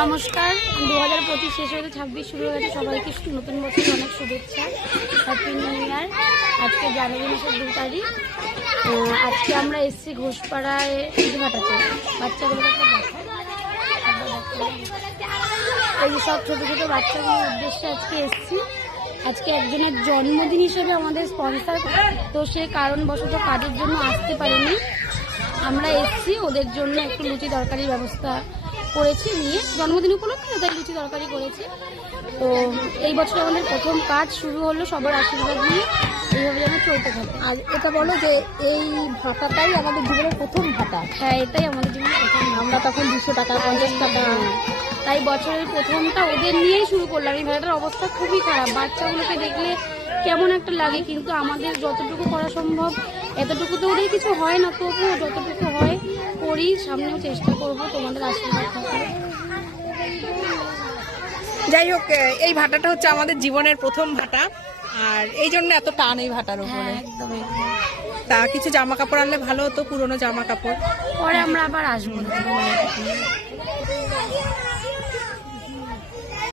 নমস্কার, 2025 শেষ হয়ে 26 শুরু হয়ে গেছে। সবাইকে নতুন বছরের অনেক শুভেচ্ছা, হ্যাপি নিউ ইয়ার। আজকে জানুয়ারি মাসের 2 তারিখ। আজকে আমরা এসেছি ঘোষপাড়ায় পুজো কাটাতে। বাচ্চাগুলোকে একটা দেখা, এই যে সব ছোটো ছোটো বাচ্চাগুলোর উদ্দেশ্যে আজকে এসেছি। আজকে একজনের জন্মদিন হিসেবে আমাদের স্পন্সার, তো সে কারণবশত কাজের জন্য আসতে পারেনি। আমরা এসেছি ওদের জন্য একটু লুচি তরকারির ব্যবস্থা করেছি, নিয়ে জন্মদিন উপলক্ষে ওদের লুচি তরকারি করেছি। তো এই বছর আমাদের প্রথম কাজ শুরু হলো, সবার আশীর্বাদ নিয়ে এইভাবে যেন চলতে থাকে। আর এটা বলো যে এই ভাতাটাই আমাদের জীবনের প্রথম ভাতা। হ্যাঁ, এটাই আমাদের জীবনের প্রথম। আমরা তখন 200 টাকা 50 টাকা, তাই বছরের প্রথমটা ওদের নিয়েই শুরু করলাম। এই ভাড়াটার অবস্থা খুবই খারাপ, বাচ্চাগুলোকে দেখলে কেমন একটা লাগে, কিন্তু আমাদের যতটুকু করা সম্ভব, এতটুকু তো ওদের কিছু হয় না, তবুও যতটুকু হয় করি, সামনেও চেষ্টা করব, তোমাদের আশীর্বাদ থাকবে। যাই হোক, এই ভাটাটা হচ্ছে আমাদের জীবনের প্রথম ভাটা, আর এই জন্য এত টান এই ভাটার উপরে। একদম। তা কিছু জামা কাপড় আনলে ভালো হতো, পুরনো জামা কাপড়। পরে আমরা আবার আসবো।